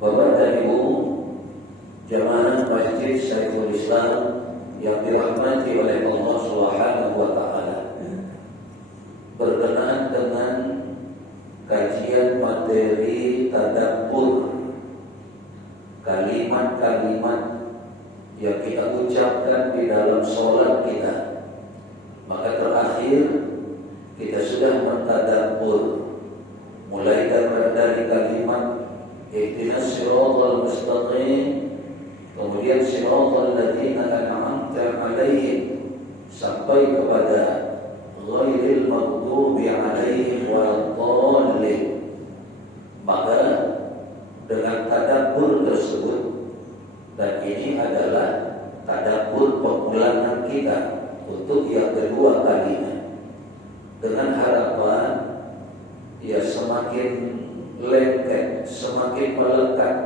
Bapak dan Ibu jamaah Masjid Syekhul Islam yang dirahmati oleh Allah Subhanahu wa taala. Berkenaan dengan kajian materi tadabbur kalimat-kalimat yang kita ucapkan di dalam sholat kita, maka terakhir kita sudah mentadabbur mulai dari kalimat ihdinas siratal mustaqim, kemudian siratal ladzina an'amta 'alaihim sampai kepada ghairil maghdubi 'alaihim waladdallin. Maka dengan tadabbur tersebut, dan ini adalah tadabbur pengulangan kita untuk yang kedua kalinya, dengan harapan ya semakin lengket, semakin melekat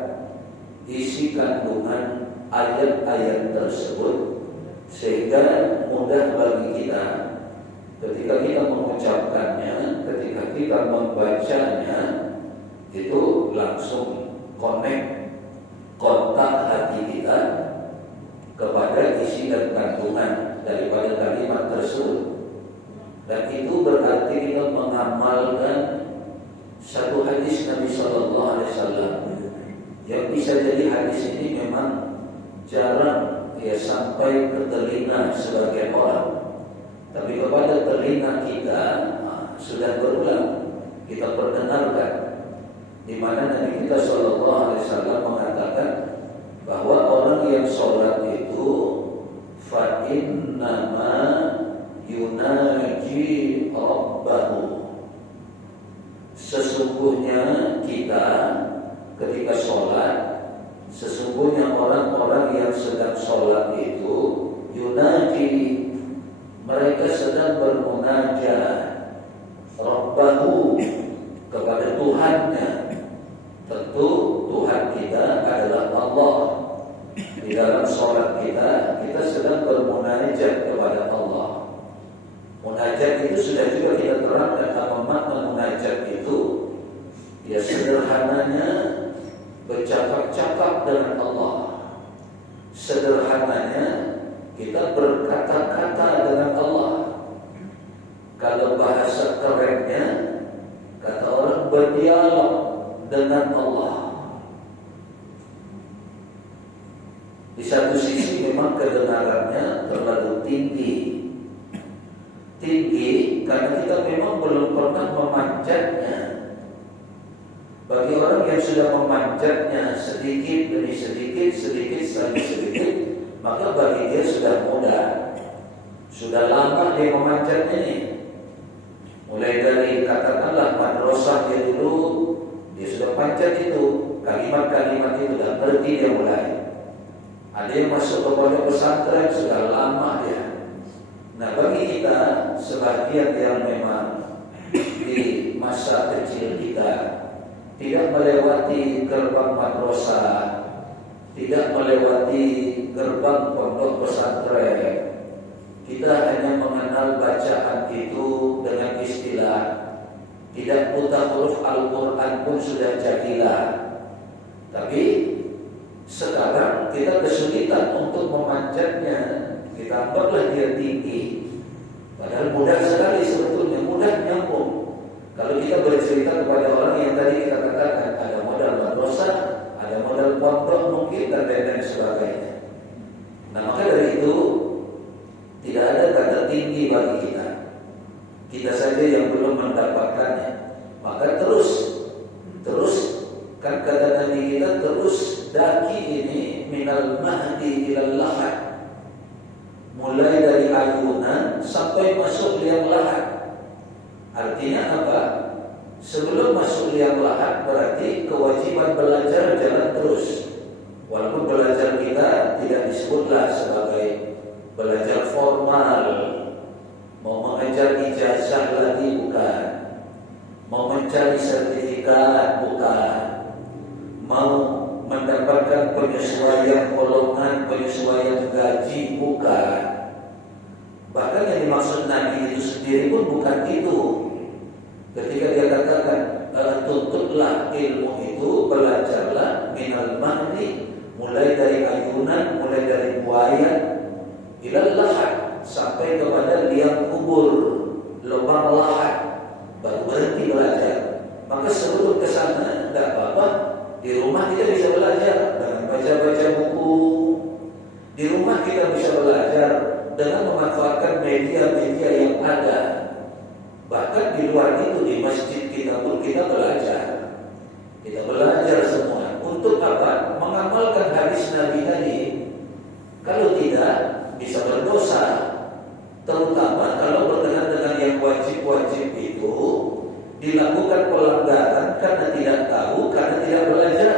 isi kandungan ayat-ayat tersebut, sehingga mudah bagi kita ketika kita mengucapkannya, ketika kita membacanya, itu langsung kontak hati kita kepada isi dan kandungan daripada kalimat tersebut. Dan itu berarti kita mengamalkan satu hadis Nabi Sallallahu Alaihi Wasallam yang bisa jadi hadis ini memang jarang ya sampai ke telinga sebagian orang, tapi kepada telinga kita sudah berulang kita perdengarkan, di mana Nabi kita Sallallahu Alaihi Wasallam mengatakan bahwa orang yang sholat itu fa innama yunaji rabbahu, sesungguhnya kita ketika sholat, sesungguhnya orang-orang yang sedang sholat itu yunaji, mereka sedang bermunajat rabbahu, kepada Tuhannya. Tentu Tuhan kita adalah Allah. Di dalam sholat kita sedang bermunajat kepada Allah. Munajat itu sudah juga kita terangkan apa makna munajat itu. Ya sederhananya bercakap-cakap dengan Allah. Sederhananya kita berkata-kata dengan Allah. Kalau bahasa kerennya, kata orang, berdialog dengan Allah. Di satu sisi memang kebenarannya terlalu tinggi karena kita memang belum pernah memanjatnya. Bagi orang yang sudah memanjatnya sedikit demi sedikit, maka bagi dia sudah mudah, sudah lama dia memanjatnya nih. Mulai dari katakanlah madrasah dia dulu, dia sudah panjat itu kalimat-kalimat itu, dan berarti dia mulai. Ada yang masuk ke pondok pesantren sudah lama dia. Nah bagi kita sebagian yang memang di masa kecil kita tidak melewati gerbang madrasah, tidak melewati gerbang pondok pesantren, kita hanya mengenal bacaan itu dengan istilah, tidak buta huruf Al-Quran pun sudah jadilah. Tapi sekarang kita kesulitan untuk memanjatnya, kita anggaplah dia tinggi, padahal mudah sekali sebetulnya, mudah nyambung. Kalau kita bercerita kepada orang yang tadi kita katakan ada modal madrasah, ada modal pondok mungkin, dan lain-lain sebagainya. Nah maka dari itu tidak ada kata tinggi bagi kita. Kita saja yang belum mendapatkannya. Maka terus kan kata Nabi kita, terus daki ini minal mahdi ilal lahad, mulai dari ayunan sampai masuk liang lahat. Artinya apa? Sebelum masuk liang lahat berarti kewajiban belajar jalan terus. Walaupun belajar kita tidak disebutlah sebagai belajar formal, mau mengejar ijazah lagi bukan, mau mencari sertifikat bukan, mau mendapatkan penyesuaian golongan, penyesuaian gaji bukan. Bahkan yang dimaksud Nabi itu sendiri pun bukan itu. Ketika dia katakan tuntutlah ilmu itu, belajarlah min turunan mulai dari buaya ilal lahat sampai kepada liang kubur, lubang lahat, baru berhenti belajar. Maka sebelum ke sana tidak apa-apa, di rumah kita bisa belajar dengan baca-baca buku. Di rumah kita bisa belajar dengan memanfaatkan media-media yang ada. Bahkan di luar itu, di masjid kita pun kita belajar. Kita belajar semua. Untuk apa? Mengamalkan hadis Nabi tadi. Kalau tidak, bisa berdosa. Terutama kalau berkenaan dengan yang wajib-wajib itu dilakukan pelanggaran karena tidak tahu, karena tidak belajar.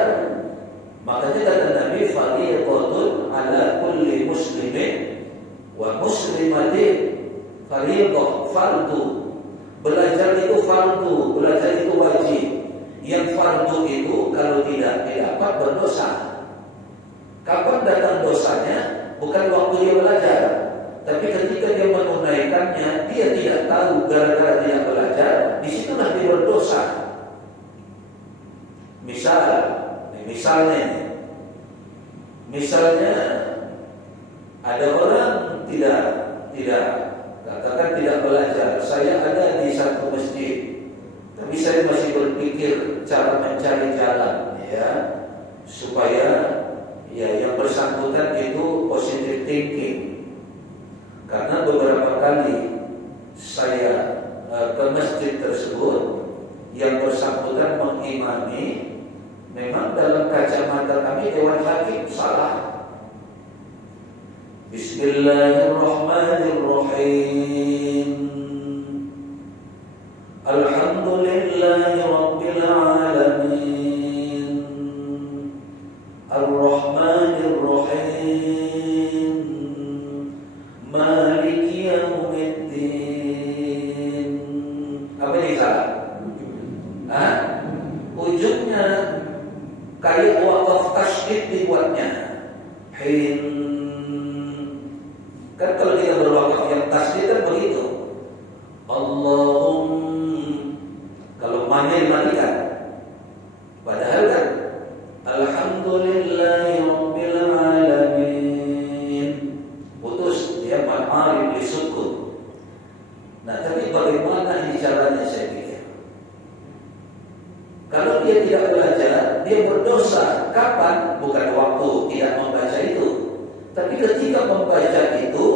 Makanya kata Nabi, fardhun ala kulli muslimin wa muslimatin. Fardhu, fardu. Belajar itu fardu, belajar itu wajib. Yang fardu itu kalau tidak didapat berdosa. Kapan datang dosanya? Bukan waktu dia belajar, tapi ketika dia menunaikannya, dia tidak tahu gara-gara tidak belajar, disitulah dia berdosa. Misalnya ada orang tidak katakan tidak belajar. Saya ada di satu masjid, tapi saya masih berpikir cara mencari jalan, ya, supaya yang bersangkutan itu positive thinking. Karena beberapa kali saya ke masjid tersebut, yang bersangkutan mengimami, memang dalam kacamata kami dewan hakim salah. Bismillahirrahmanirrahim. Alhamdulillahi rabbil alamin. Ar-Rahmanir Rahim. Maliki yaumiddin. Apa ini salah? Ujungnya kayak waqaf tasydid dibuatnya. Kan kalau kita berwakaf yang tasydid kan begitu. Kalau manya dimatikan. Padahal kan Alhamdulillahi rabbil alamin. Putus, dia ma'arif disukun. Nah, tapi bagaimana ini caranya saya pikir? Kalau dia tidak belajar, dia berdosa. Kapan? Bukan waktu tidak membaca itu, tapi ketika membaca itu,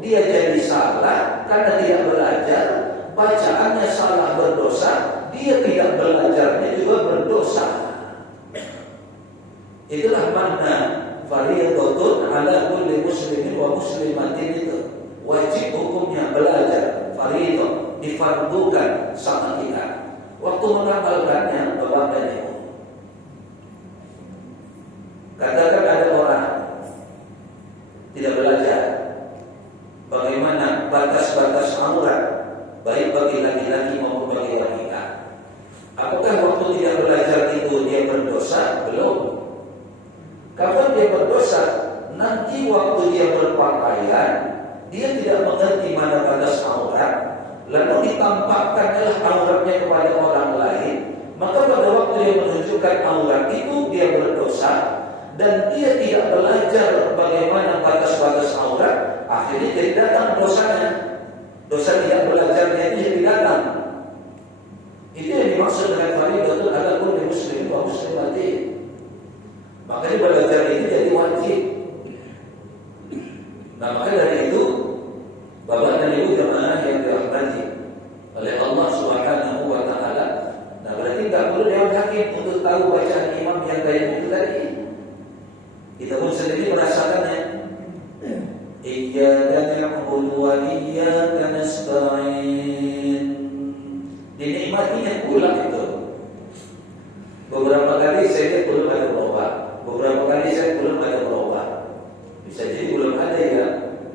dia jadi salah karena tidak belajar. Bacaannya salah, berdosa. Dia tidak belajarnya juga berdosa. Itulah makna fardhun ala kulli muslimin wa muslimatin itu. Wajib hukumnya belajar. Fardhun, difardukan sama kita. Waktu mengamalkannya, bagaimana? Katakan ada orang tidak belajar bagaimana batas-batas aurat, baik bagi laki-laki maupun bagi wanita. Apakah waktu tidak belajar itu dia berdosa? Belum. Kapan dia berdosa? Nanti waktu dia berpakaian, dia tidak mengerti mana batas aurat, lalu ditampakkanlah auratnya kepada orang lain, maka pada waktu dia menunjukkan aurat itu dia berdosa. Dan dia tidak belajar bagaimana batas-batas aurat, akhirnya jadi datang dosanya. Dosa tidak belajarnya itu jadi datang. Itu yang dimaksud dengan fardhun ala kulli muslim wa muslimatin. Makanya belajar itu jadi wajib. Nah, maka dari itu, Bapak dan Ibu jemaah yang dirahmati oleh Allah Subhanahu wa taala, nah berarti enggak perlu dewan hakim untuk tahu bacaan imam yang kayak itu tadi. Kita pun sendiri merasakannya. Iyyaka na'budu wa iyyaka nasta'in. Dinikmatinya pula itu. Beberapa kali saya belum ada berubah. Beberapa kali saya belum ada berubah. Bisa jadi belum ada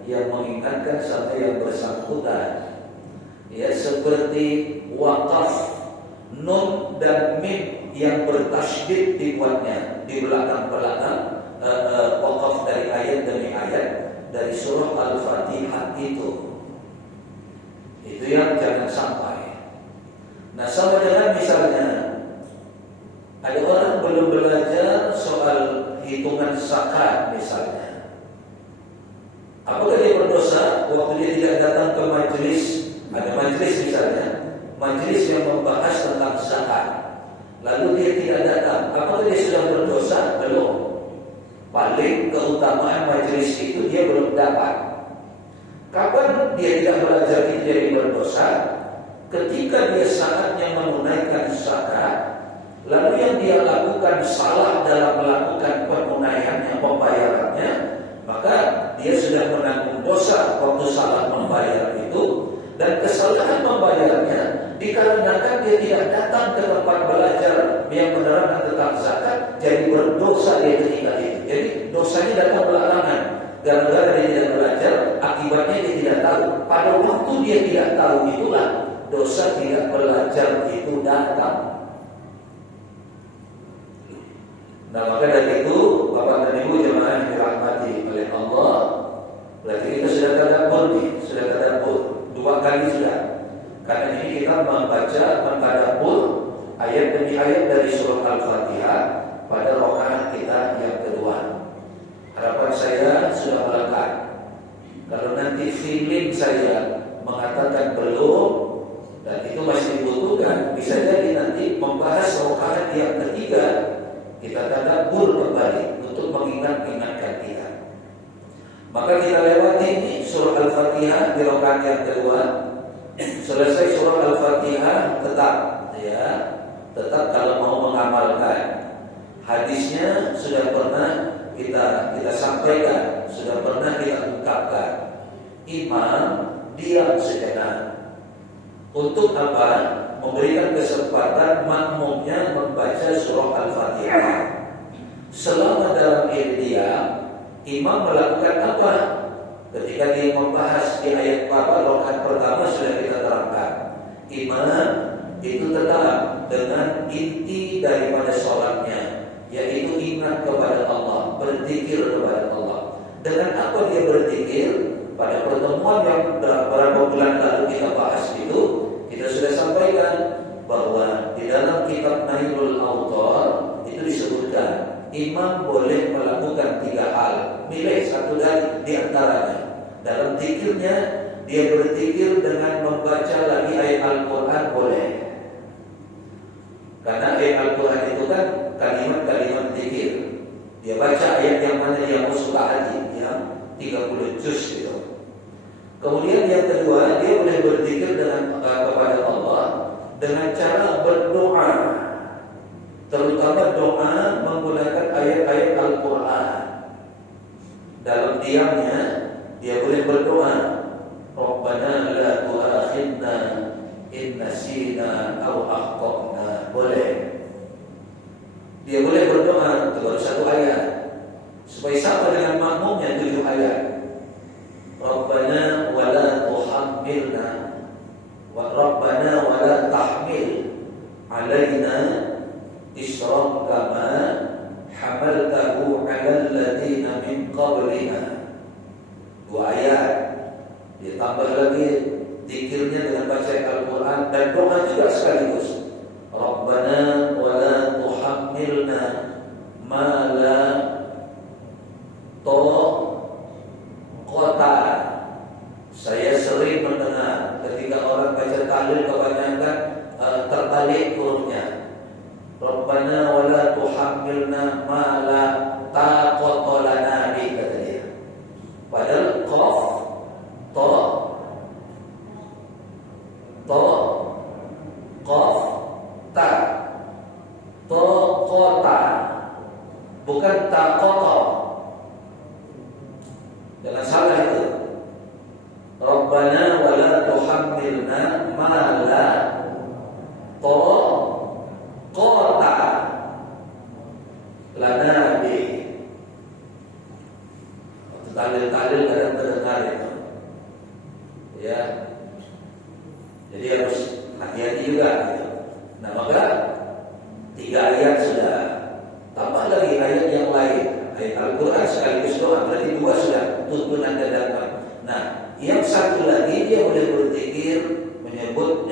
yang mengingatkan sampai yang bersangkutan. Ya, seperti wakaf nun dan mim yang bertasydid dibuatnya di belakang-belakang wakaf dari ayat demi ayat dari surah Al-Fatihah itu yang jangan sampai. Nah, sama dengan misalnya ada orang belum belajar soal hitungan zakat misalnya, waktu dia tidak datang ke majelis, ada majelis misalnya, majelis yang membahas tentang zakat, lalu dia tidak datang, apakah dia sudah berdosa? Belum. Paling keutamaan majelis itu dia belum dapat. Kapan dia tidak belajar itu jadi berdosa? Ketika dia saatnya menunaikan zakat, lalu yang dia lakukan salah dalam melakukan penunaiannya, pembayarannya, maka dia sudah menanggung dosa waktu salah membayar itu. Dan kesalahan membayarnya dikarenakan dia tidak datang ke tempat belajar yang menerangkan tentang zakat, jadi berdosa dia ketika itu. Jadi dosanya datang belakangan. Gara-gara dia tidak belajar, akibatnya dia tidak tahu. Pada waktu dia tidak tahu itulah dosa tidak belajar itu datang. Nah, maka dari itu Bapak dan Ibu jemaah yang dirahmati oleh Allah, berarti kita sudah tadabbur nih, sudah tadabbur 2 kali sudah. Karena ini kita membaca mentadabbur ayat demi ayat dari surah Al-Fatihah pada rakaat kita yang kedua. Harapan saya sudah melekat. Kalau nanti feeling saya mengatakan belum dan itu masih dibutuhkan, bisa jadi nanti membahas rakaat yang ketiga kita tadabbur kembali untuk mengingatkan kita. Maka kita lewati ini surah Al-Fatihah di rakaat yang kedua. Selesai surah Al-Fatihah tetap kalau mau mengamalkan. Hadisnya sudah pernah kita sampaikan, sudah pernah kita ungkapkan. Imam diam sejenak. Untuk apa? Memberikan kesempatan makmumnya membaca surah Al-Fatihah. Selama dalam diam, imam melakukan apa? Ketika dia membahas di ayat rakaat pertama sudah kita terangkan. Imam itu tetap dengan inti daripada sholatnya, yaitu ingat kepada Allah, berzikir kepada Allah. Dengan apa dia berzikir? Pada pertemuan yang beberapa bulan lalu kita bahas itu, kita sudah sampaikan bahwa di dalam kitab Nailul Awtar itu disebutkan imam boleh melakukan 3 hal. Milih satu di antaranya. Dalam zikirnya dia berzikir dengan membaca lagi ayat Al-Quran boleh. Karena ayat Al-Quran itu kan kalimat-kalimat zikir. Dia baca ayat yang mana yang suka hati, yang 30 juz gitu. Kemudian yang kedua, dia boleh berzikir dengan kepada Allah dengan cara berdoa, terutama doa menggunakan ayat-ayat Al-Quran. Dalam diamnya dia boleh berdoa, Rabbana la tu'akhidna in nasina aw akhtana. Boleh. Dia boleh berdoa, itu baru 1 ayat. Supaya sama dengan makmumnya 7 ayat. Rabbana wa la tuhammilna wa Rabbana wa la tahmil alaina isran kama hamaltahu 'alal ladina min qablina. 2 ayat. Ditambah lagi zikirnya dengan baca Al-Quran dan doa juga sekaligus. Rabbana wa la tuhammilna ma la taqata. Saya sering mendengar ketika orang baca tahlil kebanyakan terbalik hurufnya. Rabbana wa la tuhammilna ma la taqata lana bi, kata dia. Padahal qaf, ta, qaf, ta, taqata, bukan taqata. Jangan salah itu. Rabbana wa la tuhammilna ma la taqata lana bi. Talil-talil kadang terdengar itu, ya. Jadi harus hati-hati juga gitu. Nah, maka 3 ayat sudah. Tambah lagi ayat yang lain, ayat Al-Quran sekaligus doa. Berarti 2 sudah tuntunan datang. Nah, yang satu lagi dia boleh berzikir menyebut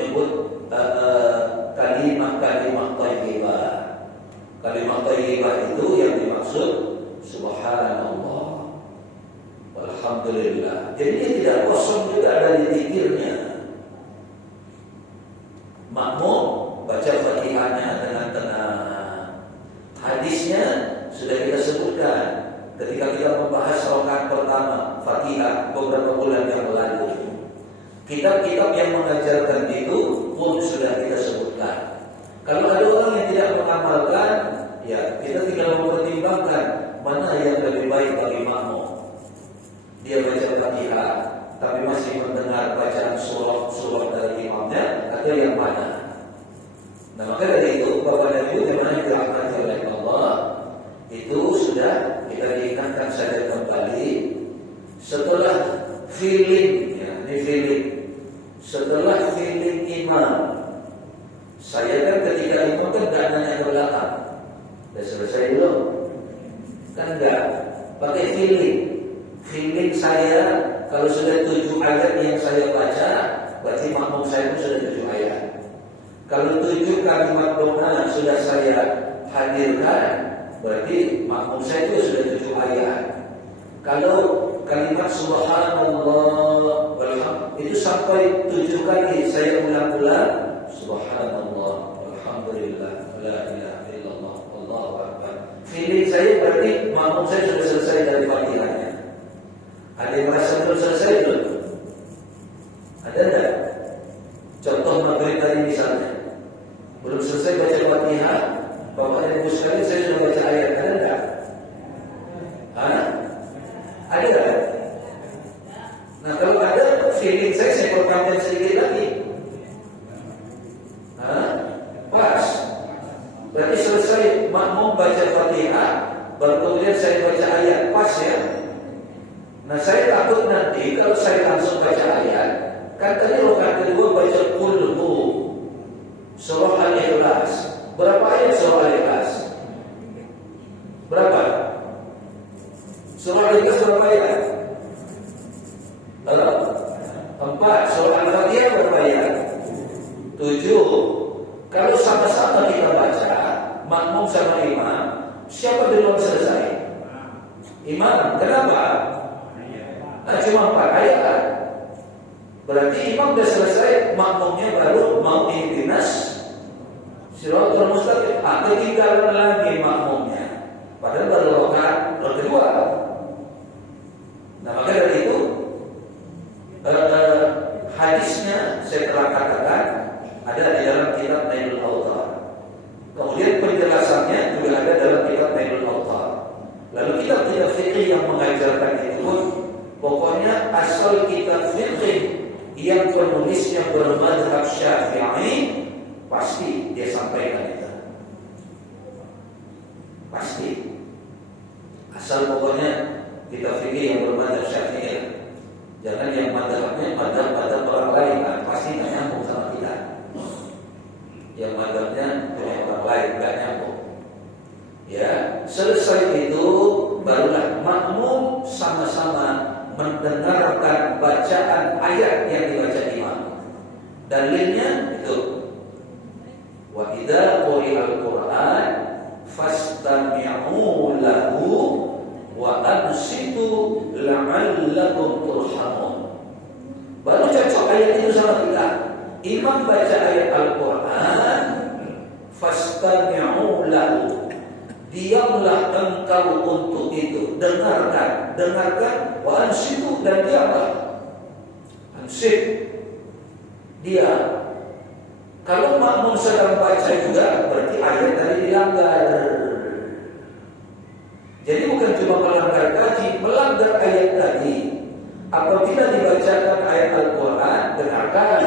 kalimat-kalimat thayyibah. Kalimat thayyibah itu yang dimaksud subhanallah Alhamdulillah. Jadi dia tidak kosong juga dari zikirnya. Makmum baca Fatihahnya dengan tenang. Hadisnya sudah kita sebutkan ketika kita membahas rakaat pertama Fatihah beberapa bulan yang lalu. Kitab-kitab yang mengajarkan itu pun sudah kita sebutkan. Kalau ada orang yang tidak mengamalkan, ya kita tinggal mempertimbangkan mana yang lebih baik bagi makmum. Dia baca Fatihah tapi masih mendengar bacaan surah dari imamnya, atau yang mana? Nah, maka dari itu Bapak dan Ibu yang mana dirahmati oleh Allah, itu sudah kita diingatkan saja kembali setelah feeling, ya, ini feeling. Setelah feeling imam, saya kan ketika imam kan gak nanya ke belakang, udah selesai belum? Kan enggak, pakai feeling. Feeling saya kalau sudah 7 ayat yang saya baca, berarti makmum saya pun sudah 7 ayat. Kalau 7 kalimat doa sudah saya hadirkan, berarti makmum saya itu sudah 7 ayat. Kalau kalimat subhanallah walhamdulillah itu sampai 7 kali saya ulang-ulang, subhanallah walhamdulillah la ilaha illallah wallahu akbar. Feeling saya berarti makmum saya sudah selesai dari Fatihahnya. Ada yang merasa belum selesai belum? Ada enggak? Contoh maghrib tadi misalnya, belum selesai baca Fatihah, Bapak dan Ibu sekalian saya sudah baca ayat, ada enggak? Ada. Nah kalau ada, feeling saya perpanjang sedikit lagi. Pas. Berarti selesai makmum baca Fatihah, baru kemudian saya baca ayat, pas ya. Nah saya takut nanti kalau saya langsung baca ayat, kan tadi rakaat kedua baca Qul Hu, surah Al-Ikhlas. Berapa ayat surah Al-Ikhlas? Berapa? Surah Al-Ikhlas berapa ayat? 4. Surah Al-Fatihah berapa ayat? 7. Kalau sama-sama kita baca, makmum sama imam, siapa duluan selesai? Imam. Kenapa? Cuma 4 ayat. Berarti imam sudah selesai, makmumnya baru mau ihdinas siratal mustaqim. Ketinggalan lagi makmumnya, padahal baru rakaat kedua. Nah maka dari itu hadisnya saya telah katakan ada di dalam kitab Nailul Awtar. Kemudian penjelasannya juga ada dalam kitab Nailul Awtar. Lalu kitab-kitab fikih yang mengajarkan itu pun, pokoknya asal kitab fikih yang penulisnya bermadhab Syafi'i, pasti dia sampaikan itu. Pasti. Asal pokoknya kitab fikih yang bermadhab Syafi'i. Jangan yang madhabnya madhab orang lain, pasti nggak nyambung sama kita. Yang madhabnya punya orang lain nggak nyambung. Ya, selesai itu barulah makmum sama-sama mendengarkan bacaan ayat yang dibaca imam. Dalilnya itu, wa idza quri'al Qur'an fastami'u lahu wa ansitu la'allakum turhamun. Baru cocok ayat itu sama kita. Imam baca ayat Al-Qur'an, fastami'u lahu, diamlah engkau untuk itu, dengarkan, wa ansitu, dan diamlah. Ansit, diam. Kalau makmum sedang baca juga, berarti ayat tadi dilanggar. Jadi bukan cuma melanggar tadi, melanggar ayat tadi. Apabila dibacakan ayat Al-Quran, dengarkan,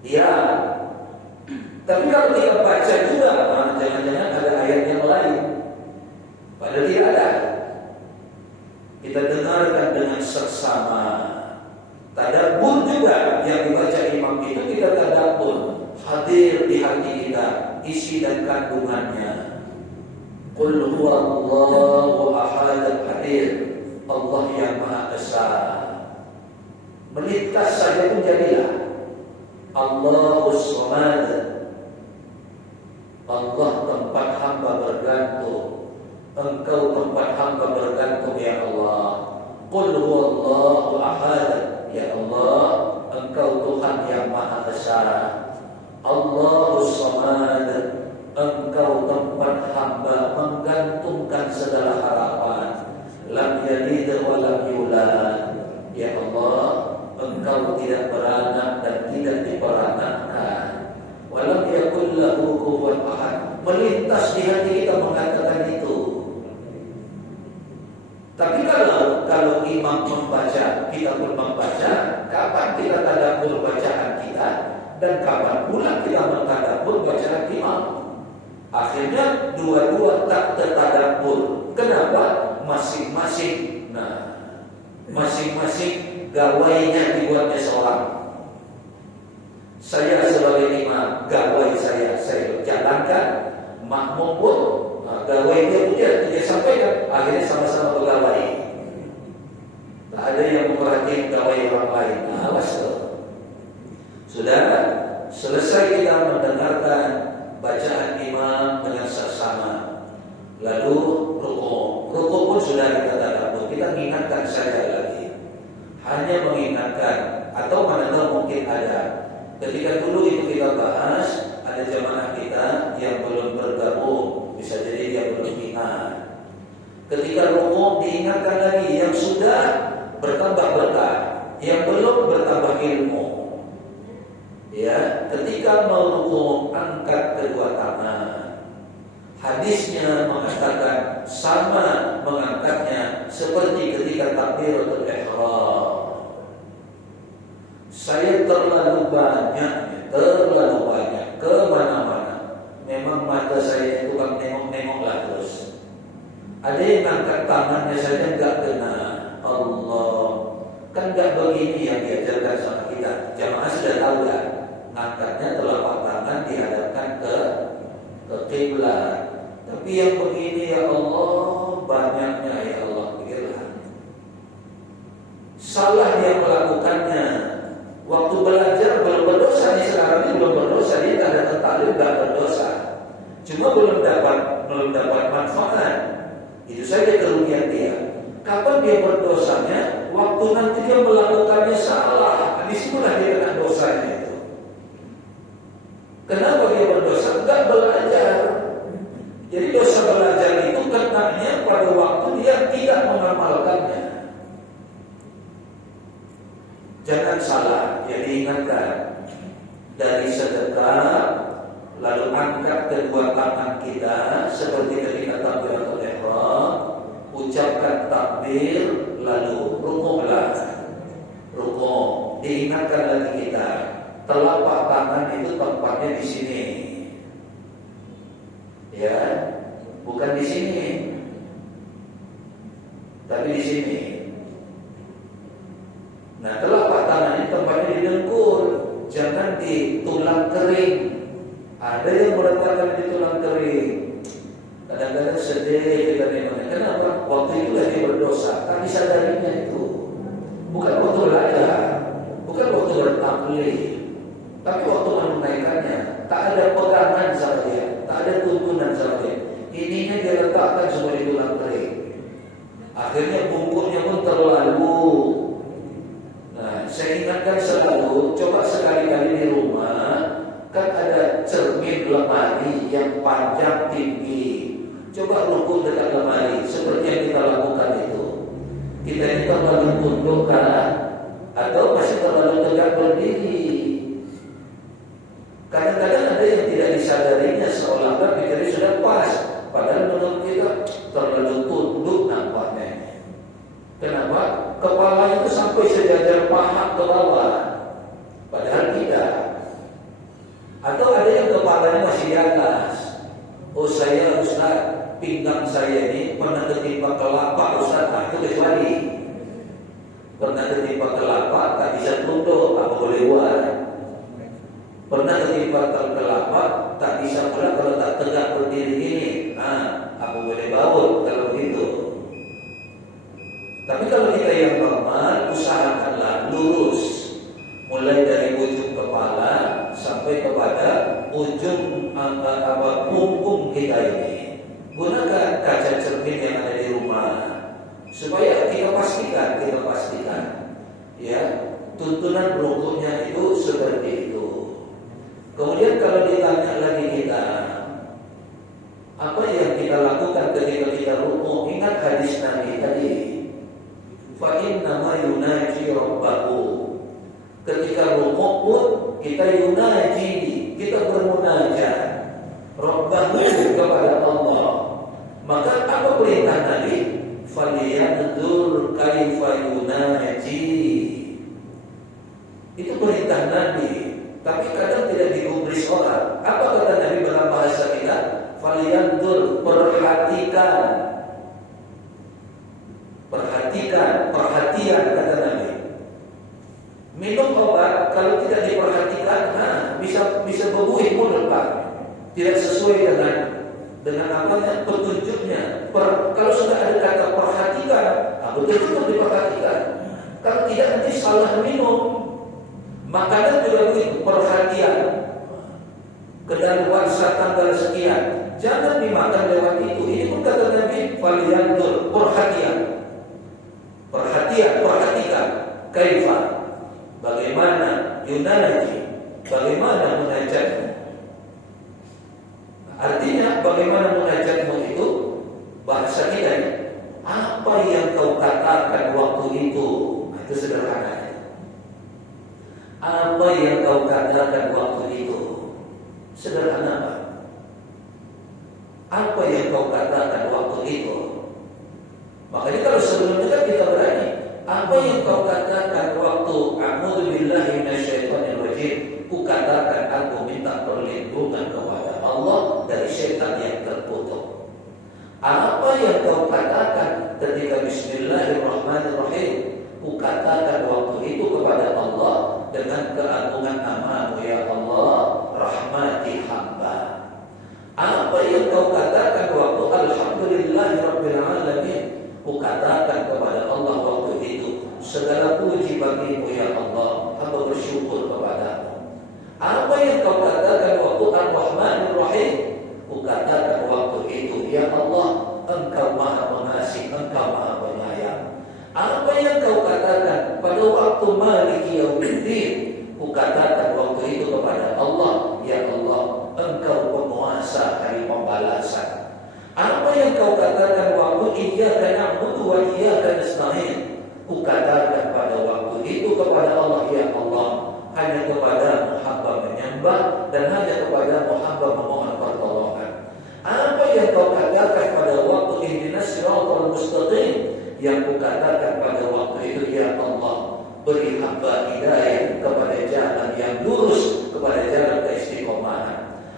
diam. Tapi kalau kita baca juga, jangan-jangan ada ayat yang lain, padahal tidak ada. Kita dengarkan dengan seksama. Tadabbur juga yang dibaca imam itu kita tadabbur, hadir di hati kita, isi dan kandungannya. Qul huwallahu ahad, hadir Allah yang Maha Esa. Melintas saja pun jadilah. Allahus Samad, Allah tempat hamba bergantung. Engkau tempat hamba bergantung ya Allah. Qul huwallahu ahad. Ya Allah, Engkau Tuhan yang Maha Esa. Allahus Samad. Engkau tempat hamba menggantungkan segala harapan. Lam yalid wa lam yulad. Ya Allah, Engkau tidak beranak dan tidak diperanakkan. Walam yakul lahu kufuwan ahad. Melintas di hati kita mengatakan itu. Tapi kalau imam membaca, kita pun membaca, kapan kita tadabbur bacaan kita dan kapan pula kita mentadabbur bacaan imam? Akhirnya dua-dua tak tertadabbur. Kenapa? Masing-masing. Nah, masing-masing gawainya dibuatnya seorang. Saya sebagai imam, gawai saya jalankan. Makmum pun gawai dia sampaikan. Akhirnya sama-sama bergawai. Tak ada yang memperhatikan gawai orang lain. Awas tuh. Sudah selesai kita mendengarkan bacaan imam dengan seksama, lalu rukuk pun sudah kita tadabbur. Kita mengingatkan saja lagi, hanya mengingatkan, atau mana tahu mungkin ada. Ketika dulu itu kita bahas, ada jamaah kita yang belum bergabung, bisa jadi dia belum ingat. Ketika rukuk diingatkan lagi, yang sudah bertambah berkah, yang belum bertambah ilmu. Ya, ketika mau rukuk angkat kedua tangan. Hadisnya mengatakan sama mengangkatnya seperti ketika takbiratul ihram. Saya terlalu banyak kemana-mana. Memang mata saya itu kan nengok-nengoklah terus. Ada yang angkat tangannya saja enggak kena. Allah, kan enggak begini yang diajarkan sama kita. Jamaah sudah tahu kan? Angkatnya telapak tangan dihadapkan ke kiblat. Tapi yang begini ya Allah, banyaknya ya Allah, pikirlah. Salah dia melakukannya. Waktu belajar belum berdosa, nih sekarang ini belum berdosa, dia tak ada taklid, tak berdosa. Cuma belum dapat manfaat. Itu saja kerugian dia. Kapan dia berdosanya? Waktu nanti dia melakukannya salah. Disitulah dia kena dosanya itu. Kenapa dia berdosa? Enggak belajar. Jadi dosa belajar itu kenanya pada waktu dia tidak mengamalkannya. Jangan salah, ya diingatkan. Dari sedekah, lalu angkat kedua tangan kita seperti ketika takbiratul ihram, ucapkan takbir, lalu rukuklah. Rukuk, diingatkan lagi kita. Telapak tangan itu tempatnya di sini. Ya, bukan di sini. Tapi di sini. Nah, telapak tangan ini tempatnya di dengkul, jangan di tulang kering. Ada yang meletakkan di tulang kering. Kadang-kadang sedih kita memangnya. Kenapa? Waktu itulah dia berdosa. Tak disadarinya itu. Bukan waktu belajar, bukan waktu bertaklid, tapi waktu menunaikannya. Tak ada pegangan sama dia, tak ada tuntunan sama dia. Ininya dia letakkan semua di tulang kering. Akhirnya bungkuknya pun terlalu. Nah, saya ingatkan selalu, coba sekali-kali di rumah, kan ada cermin lemari yang panjang tinggi. Coba rukuk dekat lemari, seperti yang kita lakukan itu. Kita ini terlalu tunduk kan? Atau masih terlalu tegak berdiri? Kadang-kadang ada yang tidak disadarinya seolah-olah pikirnya sudah pas, padahal menurut kita terlalu tunduk nampaknya. Kenapa? Kepala itu sampai sejajar paha ke bawah, padahal tidak. Atau ada yang kepalanya masih di atas. Oh saya Ustaz, pinggang saya ini pernah ketimpa kelapa Ustaz. Nah, itu kecuali pernah ketimpa kelapa tak bisa tunduk, apa boleh buat? Pernah ketimpa kelapa tak bisa pula kalau tak tegak berdiri gini. Nah, apa boleh baut kalau begitu? Tapi kalau kita yang normal, usahakanlah lurus, mulai dari ujung kepala sampai kepada ujung punggung kita ini. Gunakan kaca cermin supaya kita pastikan ya, tuntunan rukuknya itu seperti itu. Kemudian kalau ditanya lagi kita, apa yang kita lakukan ketika kita rukuk? Ingat hadis Nabi tadi, fa inna ma yunaji rabbahu. Ketika rukuk pun kita yunaji, kita bermunajat rabbahu kepada Allah. Maka apa perintah Nabi? Falyanzur kaifa yunaji. Itu perintah Nabi. Tapi kadang tidak digubris orang. Apa kata Nabi dalam bahasa kita? Falyanzur, perhatian kata Nabi. Minum obat kalau tidak diperhatikan, bisa berbuih mulut Pak. Tidak sesuai dengan apanya petunjuknya. Kalau sudah ada kata perhatikan, betul-betul diperhatikan. Kalau tidak nanti salah minum. Makanan juga begitu, perhatian. Kedaluarsa tanggal sekian, jangan dimakan lewat itu. Ini pun kata Nabi, falyanzur, perhatikan. Kaifa, bagaimana yunaji, bagaimana munajatmu. Artinya bagaimana munajatmu itu bahasa kita ya. Apa yang kau katakan waktu itu? Itu sederhana. Apa yang kau katakan waktu itu? Sederhana Pak. Apa yang kau katakan waktu itu? Makanya kalau sebelum itu kita berani. Apa yang kau katakan waktu a'udzubillahi minasyaitonir rajim? Ku katakan aku minta perlindungan kepada Allah dari syaitan yang terkutuk. Apa yang kau katakan ketika bismillahirrahmanirrahim? Ku katakan waktu itu kepada Allah dengan keagungan nama-Mu ya Allah, rahmati hamba. Apa yang kau katakan waktu alhamdulillahirabbil alamin? Ku katakan kepada Allah waktu itu, segala puji bagi-Mu ya Allah, hamba bersyukur kepada-Mu. Apa yang kau katakan waktu ar-Rahmanir Rahim? Ku katakan waktu itu, ya Allah, Engkau Maha Pengasih, Engkau Maha Penyayang. Apa yang kau katakan pada waktu Maliki Yaumiddin? Ku katakan waktu itu kepada Allah, ya Allah, Engkau penguasa hari pembalasan. Apa yang kau katakan waktu iyyaka na'budu wa iyyaka nasta'in? Ku katakan pada waktu itu kepada Allah, ya Allah, hanya kepada-Mu hamba menyembah dan hanya kepada-Mu hamba memohon pertolongan. Apa yang kau katakan pada waktu ihdinas siratal mustaqim? Yang ku katakan pada waktu itu, ya Allah, beri hamba hidayah kepada jalan yang lurus, kepada jalan keistiqomahan.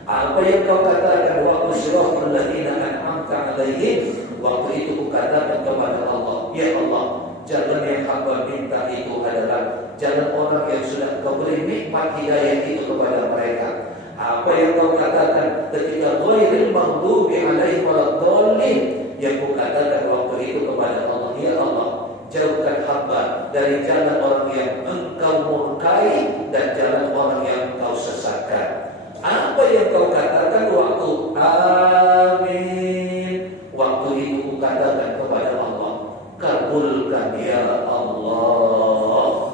Apa yang kau katakan waktu siratal ladzina an'amta 'alaihim? Waktu itu ku katakan kepada Allah, ya Allah, jalan yang hamba minta itu adalah jalan orang yang sudah Kau beri nikmat hidayah itu kepada mereka. Apa yang kau katakan ketika ghairil maghdubi 'alaihim waladdallin? Yang ku katakan waktu itu kepada Allah, ya Allah, jauhkan hamba dari jalan orang yang Engkau murkai dan jalan orang yang Engkau sesatkan. Apa yang kau katakan waktu amin? Waktu itu ku katakan kepada Allah, kabulkan ya Allah.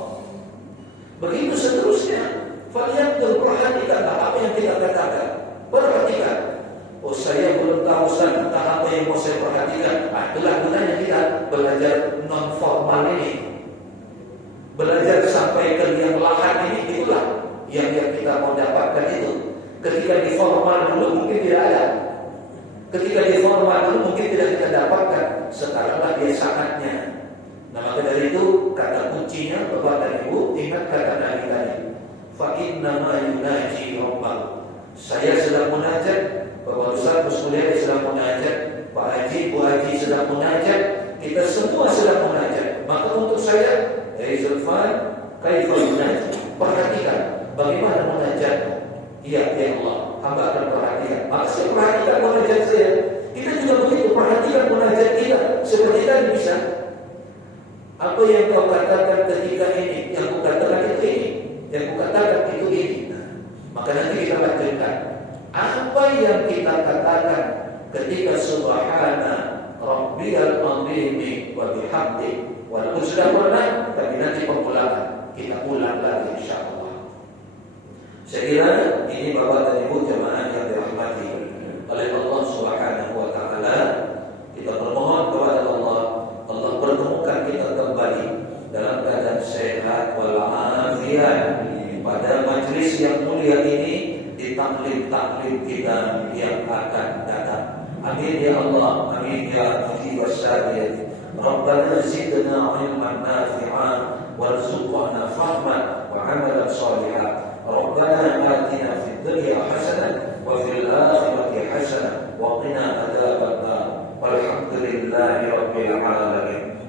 Begitu seterusnya. Falyanzur, perhatikanlah apa yang kita katakan. Perhatikan. Oh, saya belum tahu entah apa yang mau saya perhatikan. Itulah gunanya kita belajar non formal ini. Belajar sampai ke yang lahan ini, itulah yang kita mau dapatkan itu. Ketika di formal dulu mungkin tidak ada. Ketika di formal dulu mungkin tidak kita dapatkan. Sekaranglah dia saatnya. Nah, maka dari itu kata kuncinya Bapak dan Ibu, ingat kata Nabi tadi, fa inna ma yunaji rabbahu. Saya sedang munajat, Bapak Ustaz, Bu Mulyadi sedang munajat, Pak Haji, Bu Haji sedang munajat, kita semua sedang munajat. Maka untuk saya, Zulfan, kaifa yunaji? Perhatikan bagaimana munajatmu. Iya, ya Allah, hamba akan perhatikan. Maka saya perhatikan munajat saya. Kita juga begitu, perhatikan munajat kita. Seperti tadi bisa. Apa yang kau katakan ketika ini? Yang ku katakan itu ini. Yang ku katakan itu ini. Maka nanti kita lanjutkan. Apa yang kita katakan ketika subhana rabbiyal azim wa bihamdihi balik. Walaupun sudah pernah, tapi nanti pemulangan kita ulang lagi insyaallah. Saya kira ini Bapak dan Ibu jemaah yang dirahmati oleh Allah Subhanahu wa taala. Kita bermohon kepada Allah, Allah pertemukan kita kembali dalam keadaan sehat walafiat pada majelis yang mulia ini, di taklim-taklim kita yang akan datang. Amin ya Allah, amin ya Mujib as-Sadir. Rabbana zidna ilman nafi'an warzuqna fahman wa amalan salihan. Rabbana atina fid dunya hasanah